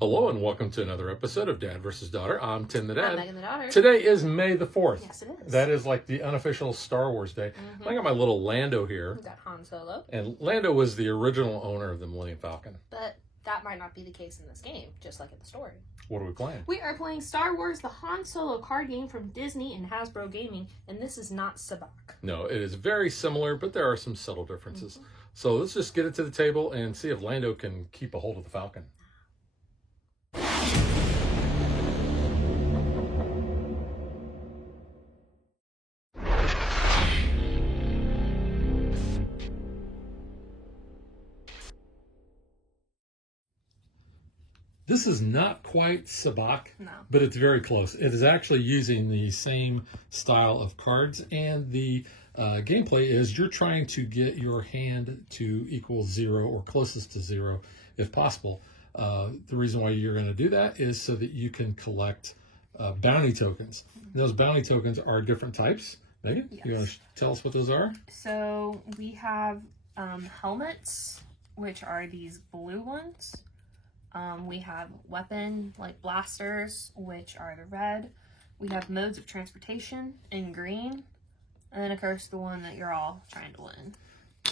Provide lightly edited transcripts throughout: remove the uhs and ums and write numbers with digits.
Hello and welcome to another episode of Dad vs. Daughter. I'm Tim the Dad. I'm Megan the Daughter. Today is May the 4th. Yes, it is. That is like the unofficial Star Wars day. I got my little Lando here. We've got Han Solo. And Lando was the original owner of the Millennium Falcon. But that might not be the case in this game, just like in the story. What are we playing? We are playing Star Wars, the Han Solo card game from Disney and Hasbro Gaming, and this is not Sabacc. No, it is very similar, but there are some subtle differences. So let's just get it to the table and see if Lando can keep a hold of the Falcon. This is not quite Sabacc, but it's very close. It is actually using the same style of cards, and the gameplay is you're trying to get your hand to equal 0 or closest to 0 if possible. The reason why you're going to do that is so that you can collect bounty tokens. And those bounty tokens are different types. Megan, you want to tell us what those are? So we have helmets, which are these blue ones. We have weapon, like blasters, which are the red. We have modes of transportation in green. And then, of course, the one that you're all trying to win.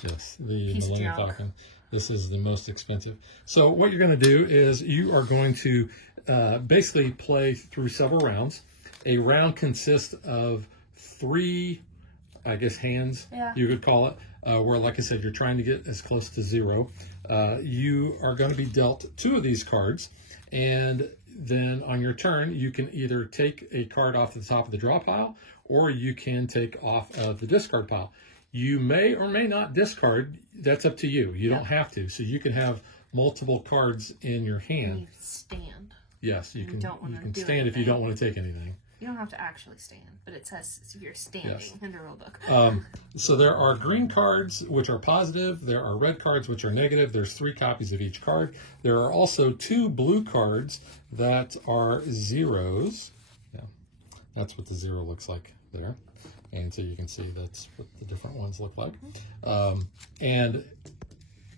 Yes, the Millennium Falcon. This is the most expensive. So what you're going to do is you are going to basically play through several rounds. A round consists of 3, I guess, hands, you could call it, where, like I said, you're trying to get as close to 0. You are going to be dealt 2 of these cards, and then on your turn, you can either take a card off the top of the draw pile, or you can take off of the discard pile. You may or may not discard. That's up to you. You don't have to. So you can have multiple cards in your hand. You stand. Yes, you can stand if you don't want to take anything. You don't have to actually stand, but it says you're standing in the rule book. So there are green cards, which are positive. There are red cards, which are negative. There's 3 copies of each card. There are also 2 blue cards that are zeros. Yeah, that's what the 0 looks like there. And so you can see that's what the different ones look like. And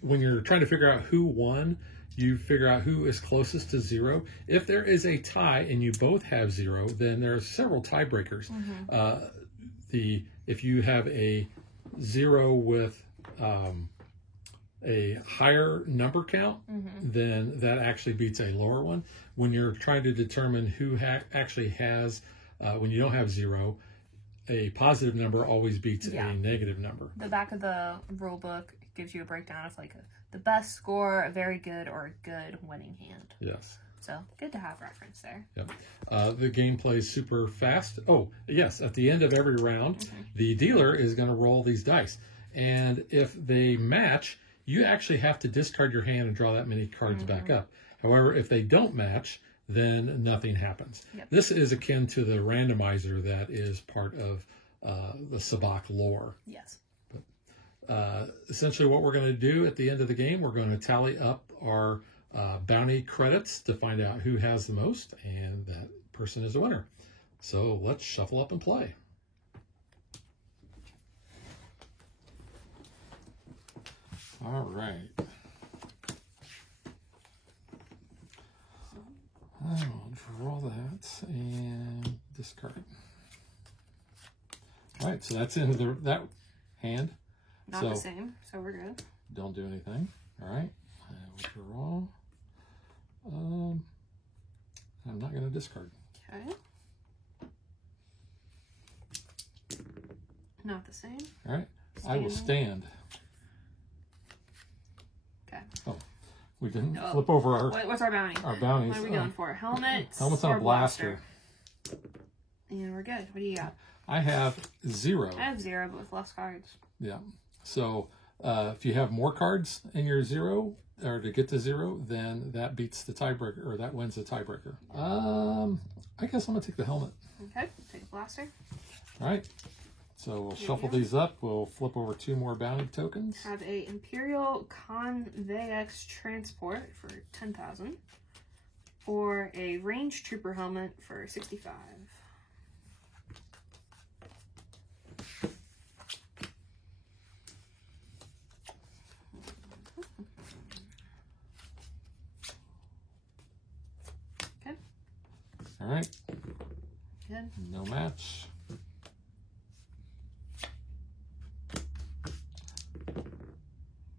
when you're trying to figure out who won, you figure out who is closest to 0. If there is a tie and you both have 0, then there are several tiebreakers. If you have a 0 with a higher number count, then that actually beats a lower one. When you're trying to determine who actually has, when you don't have 0, a positive number always beats a negative number. The back of the rule book gives you a breakdown of like the best score, a very good, or a good winning hand. Yes. So good to have reference there. Yep. The game plays super fast. Oh, yes. At the end of every round, the dealer is going to roll these dice. And if they match, you actually have to discard your hand and draw that many cards back up. However, if they don't match, then nothing happens. This is akin to the randomizer that is part of the Sabacc lore. Yes. Essentially what we're going to do at the end of the game, we're going to tally up our bounty credits to find out who has the most, and that person is the winner. So let's shuffle up and play. All right. I'll draw that and discard. All right, so that's in that hand. Not the same, so we're good. Don't do anything. All right, I will draw. I'm not going to discard. Okay. Not the same. All right, I will stand. Okay. Oh, we didn't flip over our. What's our bounty? Our bounties. What are we going for? Helmets. Helmets on a blaster. And we're good. What do you got? I have 0. I have 0, but with less cards. Yeah. So if you have more cards in your 0, or to get to 0, then that beats the tiebreaker, or that wins the tiebreaker. I guess I'm gonna take the helmet. Okay. Take a blaster. All right. So we'll shuffle these up. We'll flip over 2 more bounty tokens. Have a Imperial Convex Transport for 10,000, or a Range Trooper helmet for 65. All right. Good. No match.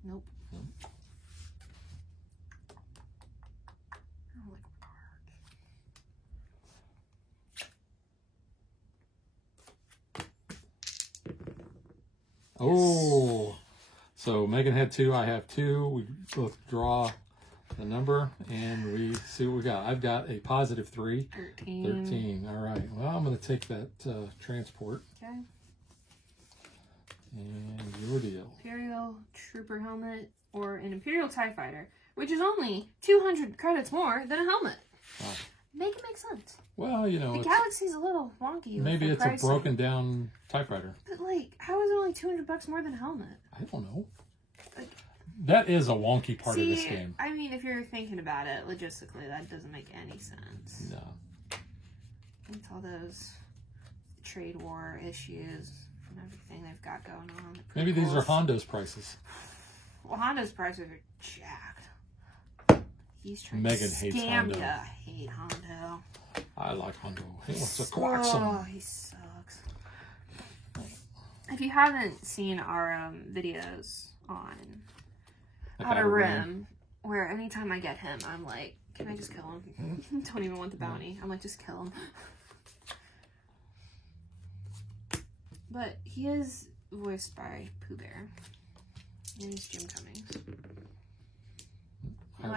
Nope. Nope. I don't like cards. Oh, so Megan had 2. I have 2. We both draw the number, and we see what we got. I've got a positive 3. 13. 13. All right. Well, I'm going to take that transport. Okay. And your deal. Imperial Trooper helmet or an Imperial TIE Fighter, which is only 200 credits more than a helmet. Wow. Make it make sense. Well, you know, The Galaxy's a little wonky. Maybe with the it's a broken down TIE Fighter. But like, how is it only $200 more than a helmet? I don't know. Like, that is a wonky part of this see, game. I mean, if you're thinking about it logistically, that doesn't make any sense. No. It's all those trade war issues and everything they've got going on. Maybe these are prequels. Hondo's prices. Well, Honda's prices are jacked. He's trying Megan to hates scam Hondo. ya. I hate Hondo. I like Hondo. He wants to quack some. Oh, he sucks. If you haven't seen our videos on Outer Rim, where anytime I get him, I'm like, can I just kill him? Don't even want the bounty. I'm like, just kill him. But he is voiced by Pooh Bear. And he's Jim Cummings. I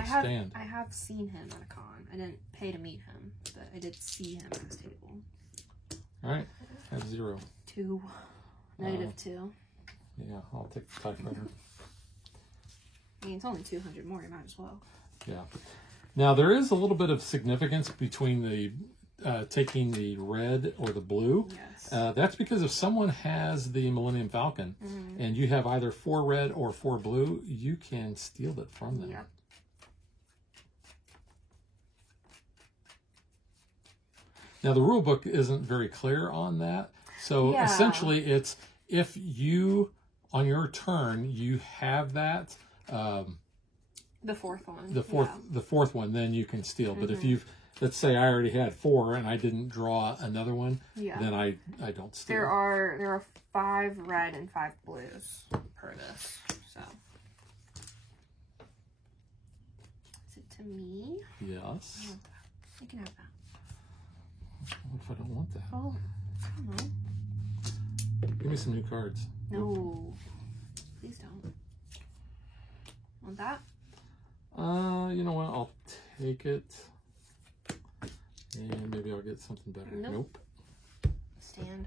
I have seen him at a con. I didn't pay to meet him, but I did see him at his table. All right. I have 0. 2. Negative 2. Yeah, I'll take the TIE Fighter. I mean, it's only 200 more. You might as well. Yeah. Now, there is a little bit of significance between the taking the red or the blue. Yes. That's because if someone has the Millennium Falcon and you have either 4 red or 4 blue, you can steal it from them. Yep. Now, the rule book isn't very clear on that. So Yeah. essentially, it's if you, on your turn, you have that, The fourth one. the fourth one, then you can steal. But if you've, let's say I already had 4 and I didn't draw another one, then I don't steal. There are 5 red and 5 blues per this. So. Is it to me? Yes. You can have that. What if I don't want that? Oh, I don't know. Give me some new cards. No. Please don't. Want that? You know what? I'll take it. And maybe I'll get something better. Nope. Stand.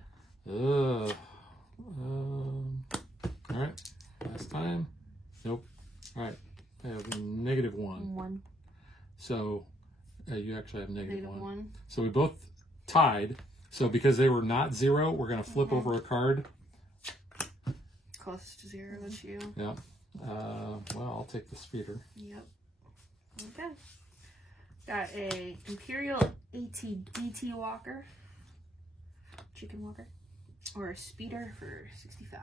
All right. Last time. Nope. All right. I have -1. 1. So you actually have Negative -1. 1. So we both tied. So because they were not 0, we're going to flip over a card. Close to 0, that's you. Yeah. Well, I'll take the speeder. Yep. Okay. Got a Imperial AT-DT Walker. Chicken Walker. Or a Speeder for 65.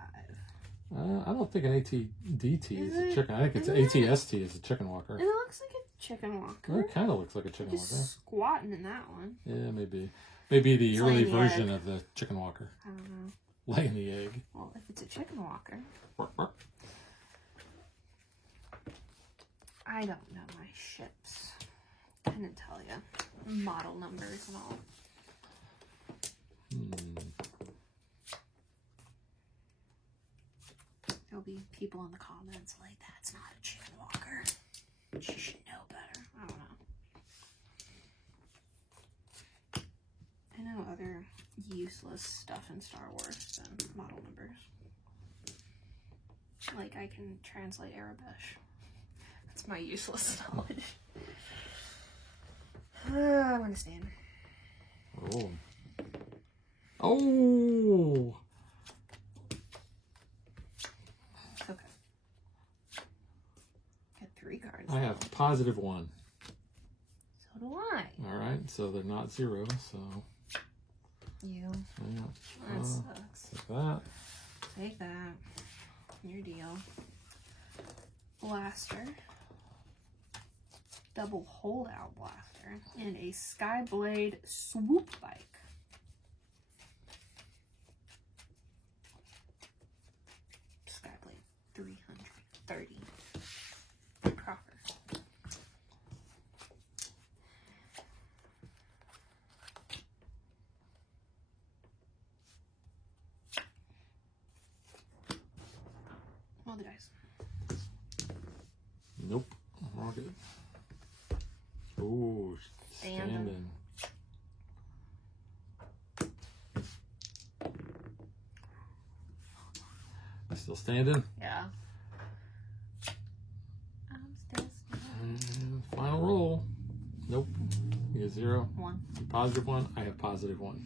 I don't think an AT-DT is a it? chicken. I think it's Is it? AT-ST is a chicken walker. It looks like a chicken walker. Well, it kind of looks like a chicken Just walker. squatting in that one. Yeah, maybe. Maybe the It's early laying the version egg. of the chicken walker. I don't know. Laying the egg. Well, if it's a chicken walker, I don't know my ships. Couldn't tell you. Model numbers and all. There'll be people in the comments like, that's not a chicken walker. She should know better. I don't know. I know other useless stuff in Star Wars than model numbers. Like, I can translate Arabish. That's my useless knowledge. I'm gonna stand. Oh. Oh! It's okay. Got 3 cards. I have +1. So do I. All right, so they're not 0, so You. yeah. That sucks. Take that. Take that. Your deal. Blaster. double holdout blaster, and a Skyblade swoop bike. Skyblade 330. Proper. Roll the dice. Nope. All good. Ooh, standing. Still standing? Yeah. I'm still standing. And final roll. Nope. You get 0. 1. Positive 1. I have positive 1.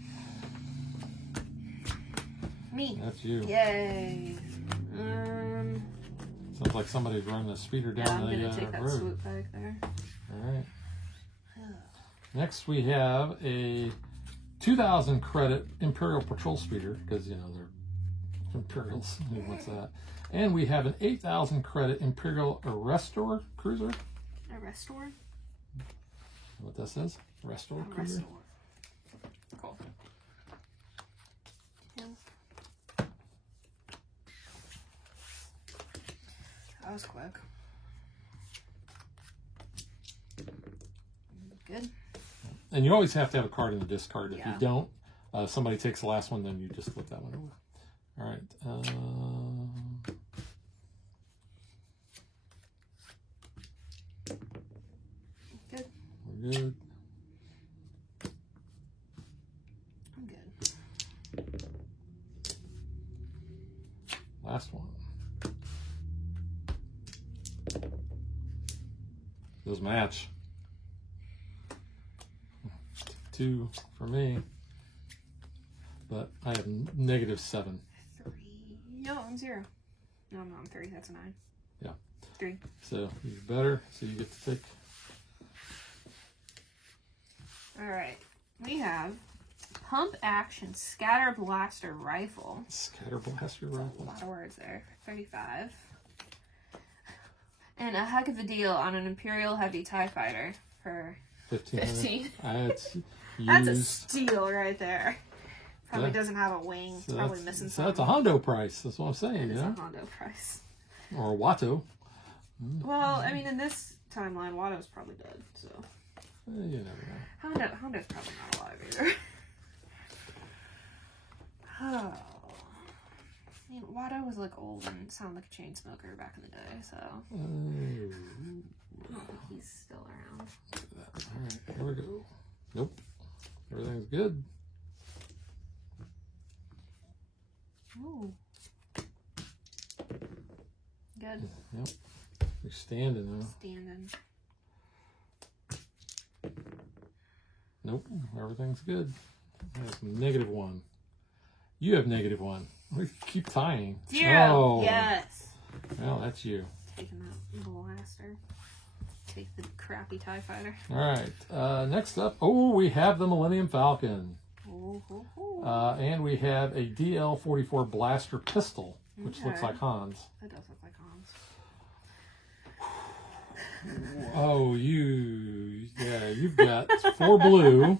Me. That's you. Yay. Sounds like somebody's running a speeder Yeah, down I'm the gonna take that road. swoop bike there. All right. Next, we have a 2,000 credit Imperial Patrol Speeder, because, you know, they're Imperials. Who wants that? And we have an 8,000 credit Imperial Arrestor Cruiser. Arrestor? What that says? Arrestor Cruiser. Arrestor. Cool. Yeah. That was quick. Good. And you always have to have a card in the discard. If Yeah. you don't, somebody takes the last one, then you just flip that one over. All right. Good. We're good. I'm good. Last one. Those match. 2 for me. But I have -7. 3. No, I'm 0. No, I'm 3. That's a 9. Yeah. 3. So you're better. So you get to take. Alright. We have Pump Action Scatter Blaster Rifle. Scatter Blaster A Rifle. lot of words there. 35. And a heck of a deal on an Imperial Heavy TIE Fighter for 15. 15. That's That's a used. steal right there. Probably Yeah. doesn't have a wing. So Probably that's, missing so something. that's a Hondo price. That's what I'm saying. It's You a know? Hondo price. Or a Watto. Well, I mean, in this timeline, Watto's probably dead, so. You never know. Hondo's probably not alive either. Oh. I mean, Watto was like old and sounded like a chain smoker back in the day, so. I don't think he's still around. Alright, here we go. Nope. Everything's good. Ooh. Good. Yep. You're standing now. Standing. Nope. Everything's good. I have -1. You have -1. We keep tying. 0. Oh. Yes. Well, that's you. Taking that blaster. Take the crappy TIE Fighter. All right. Next up, we have the Millennium Falcon. And we have a DL-44 blaster pistol, which looks Okay. like Hans. That does look like Hans. Oh, you've got 4 blue.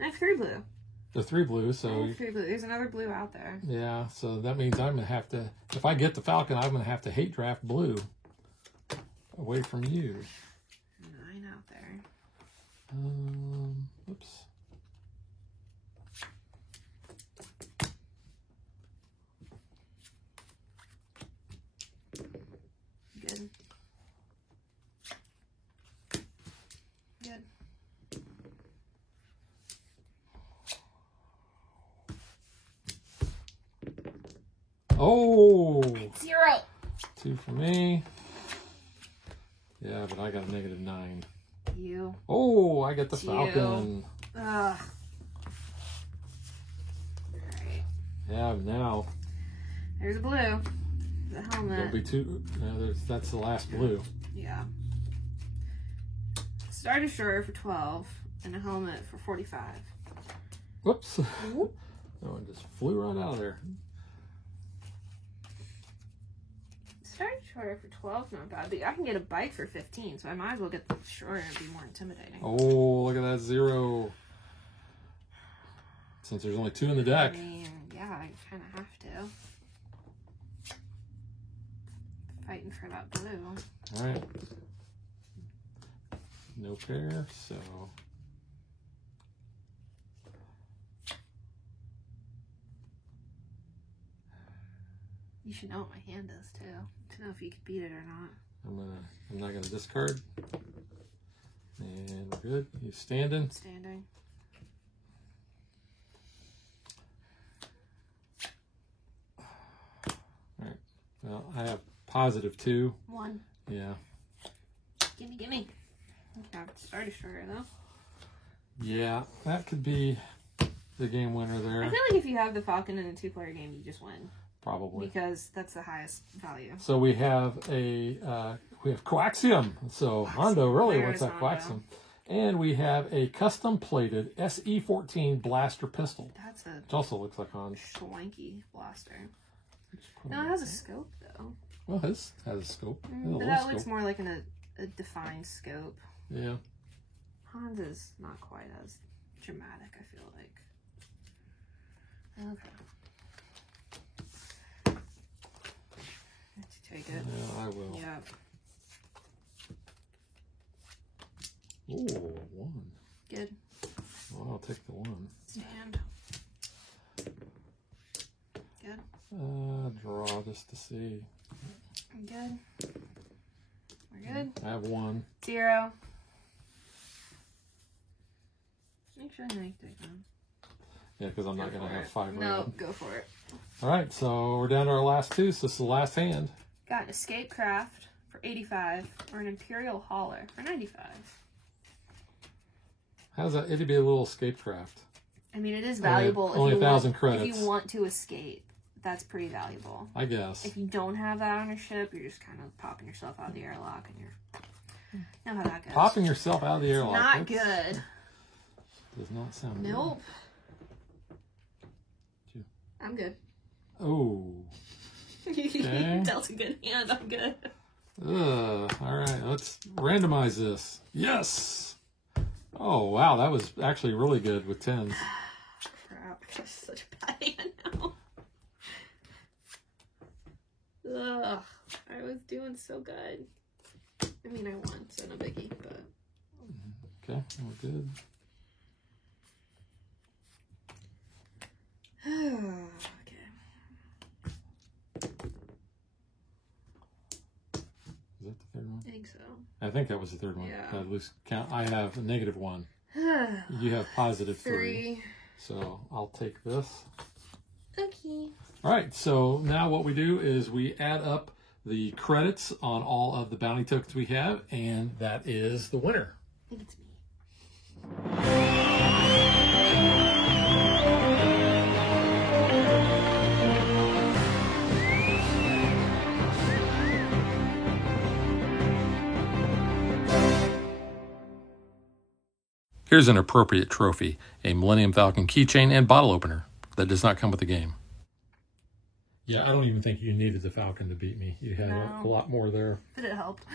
I have 3 blue. The 3 blue, I so have 3 blue. There's another blue out there. yeah, so that means I'm gonna have to, if I get the Falcon, I'm gonna have to hate draft blue away from you. 9 out there. Oops. Good. Good. Oh, 0. 2 for me. Yeah, but I got a -9. You. Oh, I got the It's Falcon. Ugh. Alright. Yeah, but now There's a blue. The there'll helmet. be 2. That's the last blue. Yeah. Star Destroyer for 12 and a helmet for 45. Whoops. That one just flew right out of there. Star Destroyer Destroyer for 12, not bad. But I can get a bike for 15, so I might as well get the Destroyer and be more intimidating. Oh, look at that 0. Since there's only 2 in the deck. I mean, yeah, I kind of have to. Fighting for that blue. All right. No pair, so... You should know what my hand is, too. To know if you can beat it or not. I'm not gonna discard. And we're good. He's standing. Standing. Alright. Well, I have positive 2. 1. Yeah. Gimme, gimme. You can have Star Destroyer, though. Yeah, that could be the game winner there. I feel like if you have the Falcon in a 2-player game, you just win. Probably. Because that's the highest value. So we have Coaxium. So Hondo really wants that Coaxium. And we have a custom plated SE14 blaster pistol. That's which also looks like Hondo. Schwanky blaster. No, it has a scope though. Well, his has a scope. But that looks more like a defined scope. Yeah. Hans is not quite as dramatic, I feel like. Okay. Take it. Yeah, I will. Yeah. Ooh, 1. Good. Well, I'll take the 1. Stand. Good. Draw just to see. Good. We're good. I have 1. 0. Make sure I take them. Yeah, because I'm not going to have 5 No, around. go for it. All right, so we're down to our last 2, so this is the last hand. Got an Escape Craft for 85 or an Imperial Hauler for 95. How's that? It'd be a little escape craft. I mean, it is valuable. Only 1,000 credits. If you want to escape, that's pretty valuable. I guess. If you don't have that on your ship, you're just kind of popping yourself out of the airlock and you're... know how that goes. Popping yourself out of the airlock. Not good. Does not sound nope. good. I'm good. Oh. Okay. Dealt a good hand. I'm good. All right, let's randomize this. Yes. Oh, wow, that was actually really good with 10s. Crap, that's such a bad hand now. Ugh, I was doing so good. I mean, I won, so no biggie, but... Okay, we're good. Okay. Is that the third one? I think so. I think that was the third one. Yeah. At least count. I have a -1. You have positive 3. So I'll take this. Okay. All right, so now what we do is we add up the credits on all of the bounty tokens we have, and that is the winner. I think it's me. Here's an appropriate trophy, a Millennium Falcon keychain and bottle opener that does not come with the game. Yeah, I don't even think you needed the Falcon to beat me. You had a lot more there. But it helped.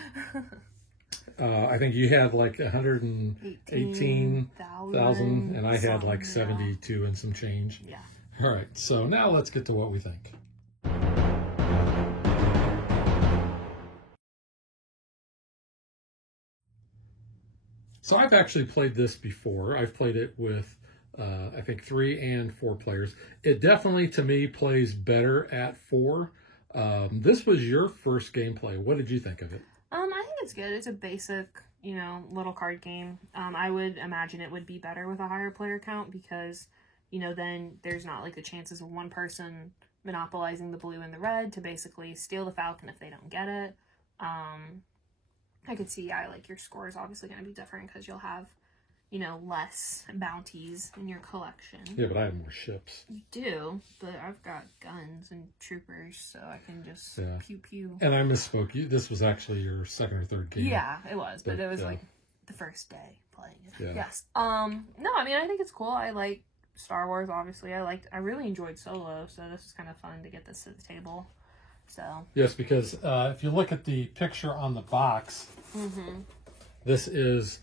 I think you had like 118,000 and I had like 72 and some change. Yeah. All right, so now let's get to what we think. So I've actually played this before. I've played it with, I think, 3 and 4 players. It definitely, to me, plays better at 4. This was your first gameplay. What did you think of it? I think it's good. It's a basic, little card game. I would imagine it would be better with a higher player count because, then there's not like the chances of one person monopolizing the blue and the red to basically steal the Falcon if they don't get it. I could see, your score is obviously going to be different because you'll have, less bounties in your collection. Yeah, but I have more ships. You do, but I've got guns and troopers, so I can just pew pew. And I misspoke. This was actually your second or third game. Yeah, it was, but it was like the first day playing it. Yeah. Yes. No, I mean, I think it's cool. I like Star Wars, obviously. I really enjoyed Solo, so this is kind of fun to get this to the table. So yes, because if you look at the picture on the box, this is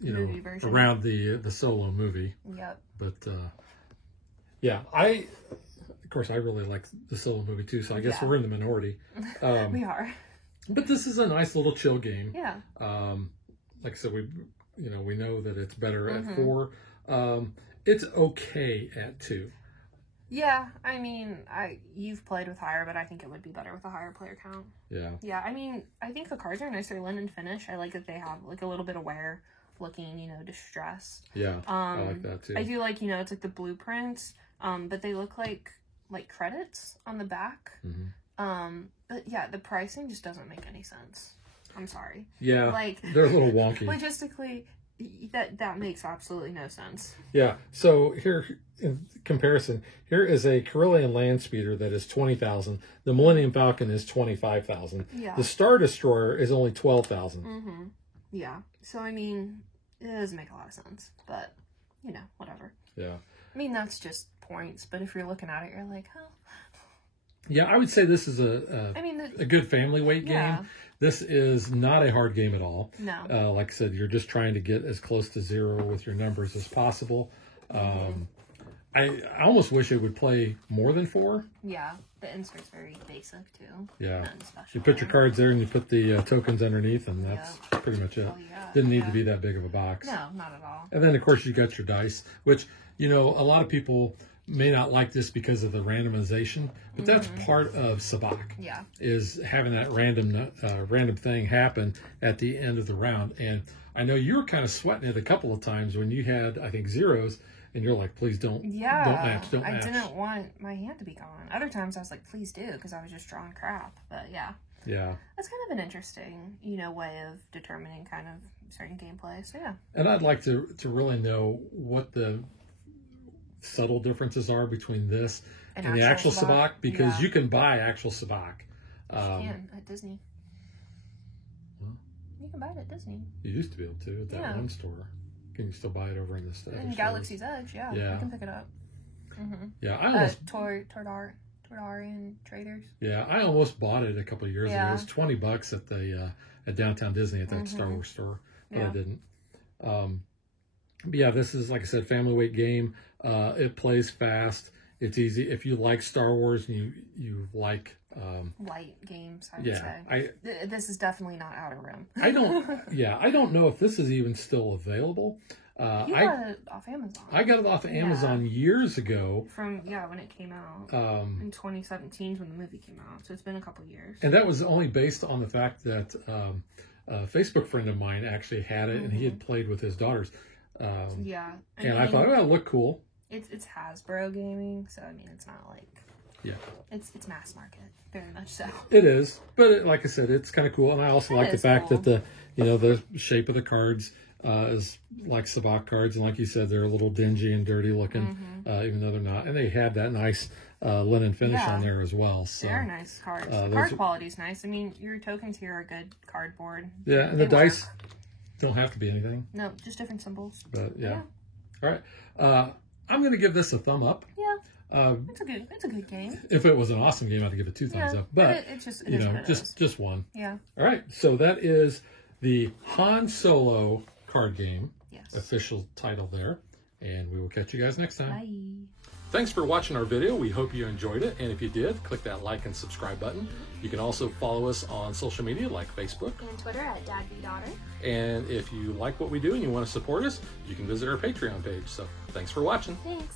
movie version. around the Solo movie. Yep. But yeah, of course I really like the Solo movie too. So I guess we're in the minority. We are. But this is a nice little chill game. Yeah. Like I said, we know that it's better at 4. It's okay at 2. Yeah, I mean, you've played with higher, but I think it would be better with a higher player count. Yeah. Yeah, I mean, I think the cards are nicer linen finish. I like that they have like a little bit of wear, looking, distressed. Yeah, I like that too. I do like, it's like the blueprints, but they look like credits on the back. But yeah, the pricing just doesn't make any sense. I'm sorry. Yeah, like they're a little wonky. Logistically, that makes absolutely no sense. Yeah. So here, in comparison, here is a Carillion land speeder that is $20,000. The Millennium Falcon is $25,000. Yeah. The Star Destroyer is only $12,000. Yeah. So I mean, it doesn't make a lot of sense, but whatever. Yeah. I mean, that's just points, but if you're looking at it, you're like, oh. Yeah, I would say this is a good family weight game. This is not a hard game at all. No. Like I said, you're just trying to get as close to 0 with your numbers as possible. I almost wish it would play more than 4. Yeah, the insert's very basic too. Yeah. Nothing special. You put your cards there and you put the tokens underneath, and that's pretty much it. Oh, yeah. Didn't need to be that big of a box. No, not at all. And then, of course, you got your dice, which, a lot of people may not like this because of the randomization, but that's part of Sabacc. Yeah. Is having that random thing happen at the end of the round. And I know you were kind of sweating it a couple of times when you had, I think, zeros, and you're like, please don't match. I didn't want my hand to be gone. Other times I was like, please do, because I was just drawing crap. But yeah. Yeah. That's kind of an interesting, way of determining kind of certain gameplay. So yeah. And I'd like to really know what the subtle differences are between this and the actual Sabacc, because you can buy actual Sabacc. You can at Disney. Well, you can buy it at Disney. You used to be able to at that one store. Can you still buy it over in this? In Galaxy's Edge, yeah. I can pick it up. Yeah, I almost Toydarian Traders. Yeah, I almost bought it a couple of years ago. It was $20 at the at Downtown Disney at that Star Wars store, but I didn't. But yeah, this is, like I said, family weight game. It plays fast. It's easy. If you like Star Wars and you like light games, I would say. This is definitely not Outer Rim. I don't know if this is even still available. You got it off Amazon. I got it off Amazon years ago. From when it came out in 2017 when the movie came out. So it's been a couple years. And that was only based on the fact that a Facebook friend of mine actually had it, and he had played with his daughters. And I thought, it looked cool. It's Hasbro Gaming, so I mean, it's not like it's mass market, very much so. It is, but like I said, it's kind of cool, and I also like the fact that the shape of the cards is like Sabacc cards, and like you said, they're a little dingy and dirty looking, even though they're not. And they had that nice linen finish on there as well. So they're nice cards. The card quality's nice. I mean, your tokens here are good cardboard. Yeah, and the dice don't have to be anything. No, just different symbols. But yeah. All right. I'm going to give this a thumb up. Yeah. It's a good game. If it was an awesome game, I'd give it 2 thumbs up. But it's just just one. Yeah. All right. So that is the Han Solo card game. Yes. Official title there. And we will catch you guys next time. Bye. Thanks for watching our video. We hope you enjoyed it. And if you did, click that like and subscribe button. You can also follow us on social media like Facebook and Twitter at DadBeDaughter. And if you like what we do and you want to support us, you can visit our Patreon page. So thanks for watching. Thanks.